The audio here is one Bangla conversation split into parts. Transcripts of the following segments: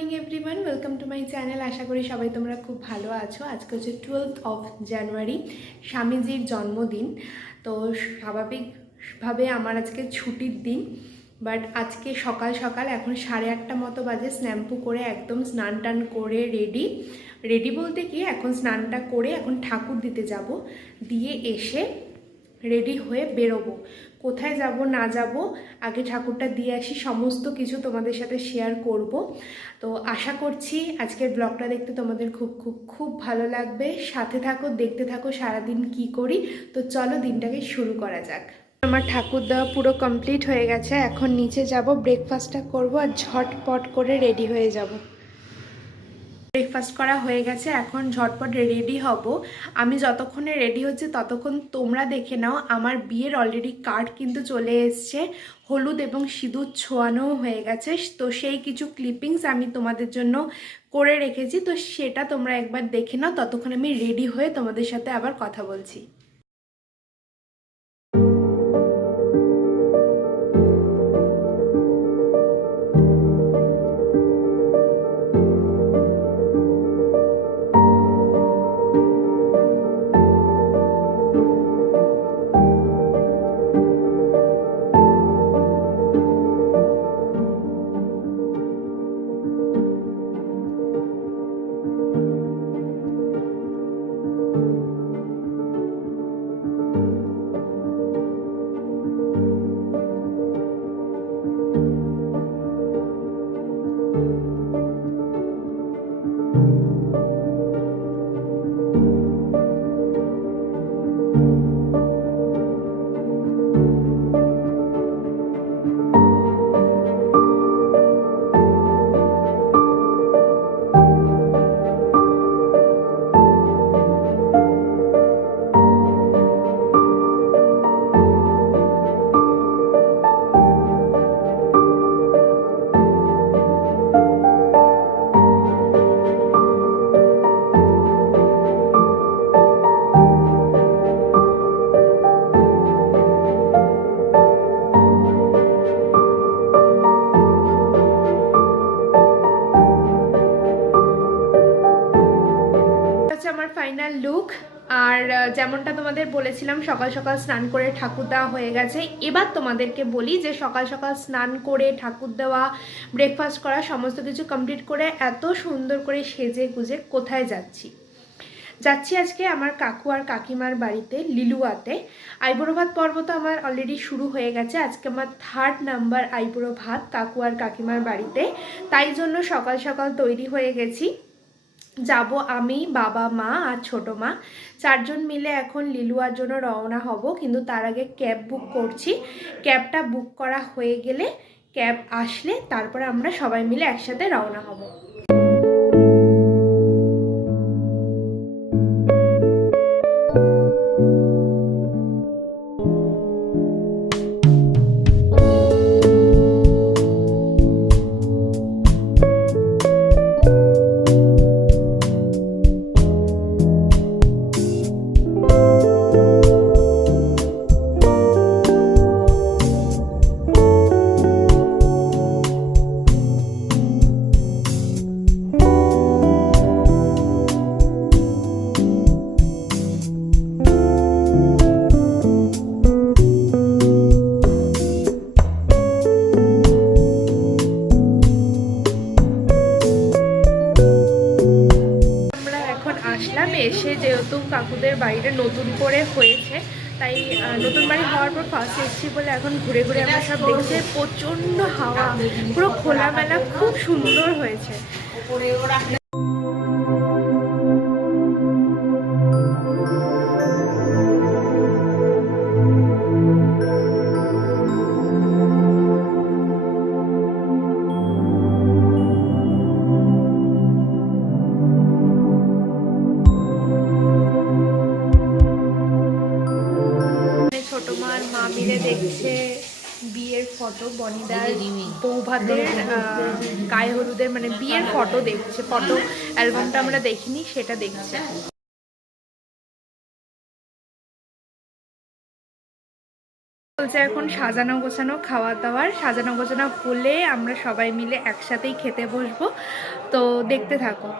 Morning everyone, welcome to my channel. আশা করি সবাই তোমরা খুব ভালো আছো। আজকে হচ্ছে 12th জানুয়ারি, স্বামীজির জন্মদিন। তো স্বাভাবিকভাবে আমার আজকে ছুটির দিন, বাট আজকে সকাল সকাল এখন 8:30 মতো বাজে, স্ন্যাম্পু করে একদম স্নান টান করে রেডি বলতে কি এখন স্নানটা করে এখন ঠাকুর দিতে যাব, দিয়ে এসে রেডি হয়ে বেরোবো। কোথায় যাব না যাব আগে ঠাকুরটা দিয়ে আসি, সমস্ত কিছু তোমাদের সাথে শেয়ার করব। তো আশা করছি আজকের ব্লগটা দেখতে তোমাদের খুব খুব খুব ভালো লাগবে। সাথে থাকো, দেখতে থাকো সারাদিন কি করি। তো চলো দিনটাকে শুরু করা যাক। আমার ঠাকুর দেওয়া পুরো কমপ্লিট হয়ে গেছে, এখন নিচে যাব, ব্রেকফাস্টটা করব আর ঝটপট করে রেডি হয়ে যাব। ব্রেকফাস্ট করা হয়ে গেছে, এখন ঝটপট রেডি হব। আমি যতক্ষণে রেডি হচ্ছে ততক্ষণ তোমরা দেখে নাও, আমার বিয়ের অলরেডি কার্ড কিন্তু চলে এসছে, হলুদ এবং সিঁদুর ছোঁয়ানোও হয়ে গেছে। তো সেই কিছু ক্লিপিংস আমি তোমাদের জন্য করে রেখেছি, তো সেটা তোমরা একবার দেখে নাও। ততক্ষণ আমি রেডি হয়ে তোমাদের সাথে আবার কথা বলছি। আমার ফাইনাল লুক। আর যেমনটা তোমাদের বলেছিলাম, সকাল সকাল স্নান করে ঠাকুর দেওয়া হয়ে গেছে। এবার তোমাদেরকে বলি যে সকাল সকাল স্নান করে ঠাকুর দেওয়া, ব্রেকফাস্ট করা, সমস্ত কিছু কমপ্লিট করে এত সুন্দর করে সেজে গুজে কোথায় যাচ্ছি আজকে আমার কাকু আর কাকিমার বাড়িতে, লিলুয়াতে। আইবুড়ো ভাত পর্ব তো আমার অলরেডি শুরু হয়ে গেছে, আজকে আমার 3rd নাম্বার আইবুড়ো ভাত কাকু আর কাকিমার বাড়িতে। তাই জন্য সকাল সকাল তৈরি হয়ে গেছি। যাব আমি, বাবা, মা আর ছোট মা, 4 জন মিলে এখন লিলুয়ার জন্য রওনা হব। কিন্তু তার আগে ক্যাব বুক করছি। ক্যাবটা বুক করা হয়ে গেলে, ক্যাব আসলে তারপরে আমরা সবাই মিলে একসাথে রওনা হব। এসে যেহেতু কাকুদের বাড়িটা নতুন করে হয়েছে, তাই নতুন বাড়ি হওয়ার পর ফার্স্ট এসেছি বলে এখন ঘুরে ঘুরে আমরা সব দেখছি। প্রচণ্ড হাওয়া, পুরো খোলামেলা, খুব সুন্দর হয়েছে। মা মিলে দেখছে বিয়ের ফটো, বনিদার বৌভাতের গায়ে হলুদের মানে বিয়ের ফটো দেখছে। ফটো অ্যালবামটা আমরা দেখিনি, সেটা দেখছে। চলছে এখন সাজানো গোছানো, খাওয়া দাওয়ার সাজানো গোছানো হলে আমরা সবাই মিলে একসাথেই খেতে বসবো। তো দেখতে থাকো।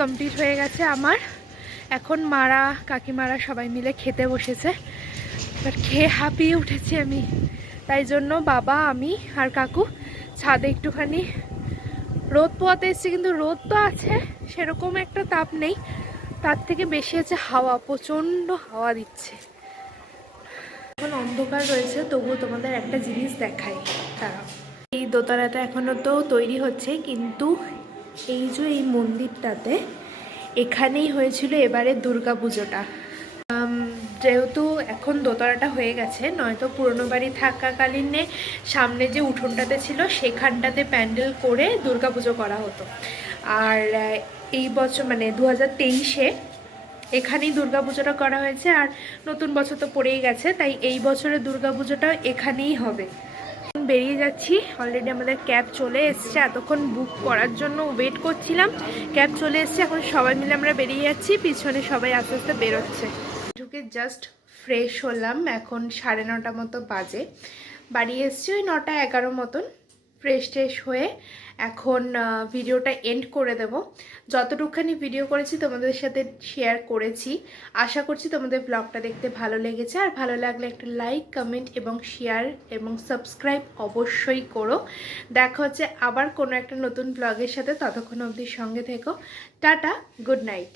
কমপ্লিট হয়ে গেছে আমার। এখন মারা কাকিমারা সবাই মিলে খেতে বসেছে। এবার খেয়ে হাঁপিয়ে উঠেছি আমি, তাই জন্য বাবা আমি আর কাকু ছাদে একটুখানি রোদ পোয়াতে এসেছি। কিন্তু রোদ তো আছে, সেরকম একটা তাপ নেই, তার থেকে বেশি আছে হাওয়া, প্রচণ্ড হাওয়া দিচ্ছে। এখন অন্ধকার রয়েছে, তবুও তোমাদের একটা জিনিস দেখাই। তারা এই দোতলাটা এখনও তো তৈরি হচ্ছে, কিন্তু এই যে এই মন্দিরটাতে এখানেই হয়েছিল এবারে দুর্গা পুজোটা। যেহেতু এখন দোতলাটা হয়ে গেছে, নয়তো পুরনো বাড়ি থাকাকালীনে সামনে যে উঠোনটাতে ছিল সেখানটাতে প্যান্ডেল করে দুর্গাপুজো করা হতো। আর এই বছর মানে 2023-এ এখানেই দুর্গাপুজোটা করা হয়েছে। আর নতুন বছর তো পড়েই গেছে, তাই এই বছরের দুর্গাপুজোটা এখানেই হবে। বেরিয়ে যাচ্ছি, অলরেডি আমাদের ক্যাব চলে এসছে। এতক্ষণ বুক করার জন্য ওয়েট করছিলাম, ক্যাব চলে এসছে, এখন সবাই মিলে আমরা বেরিয়ে যাচ্ছি। পিছনে সবাই আস্তে আস্তে বেরোচ্ছে। ঢুকে জাস্ট ফ্রেশ হলাম, এখন 9:30 মতো বাজে। বাড়ি এসছি ওই 9:11 মতন। ফ্রেশ ট্রেশ হয়ে এখন ভিডিওটা এন্ড করে দেব। যতটুকখানি ভিডিও করেছি তোমাদের সাথে শেয়ার করেছি। আশা করছি তোমাদের ব্লগটা দেখতে ভালো লেগেছে। আর ভালো লাগলে একটা লাইক, কমেন্ট এবং শেয়ার এবং সাবস্ক্রাইব অবশ্যই করো। দেখা হচ্ছে আবার কোনো একটা নতুন ব্লগের সাথে। ততক্ষণ অবধি সঙ্গে থেকো। Tata, good night.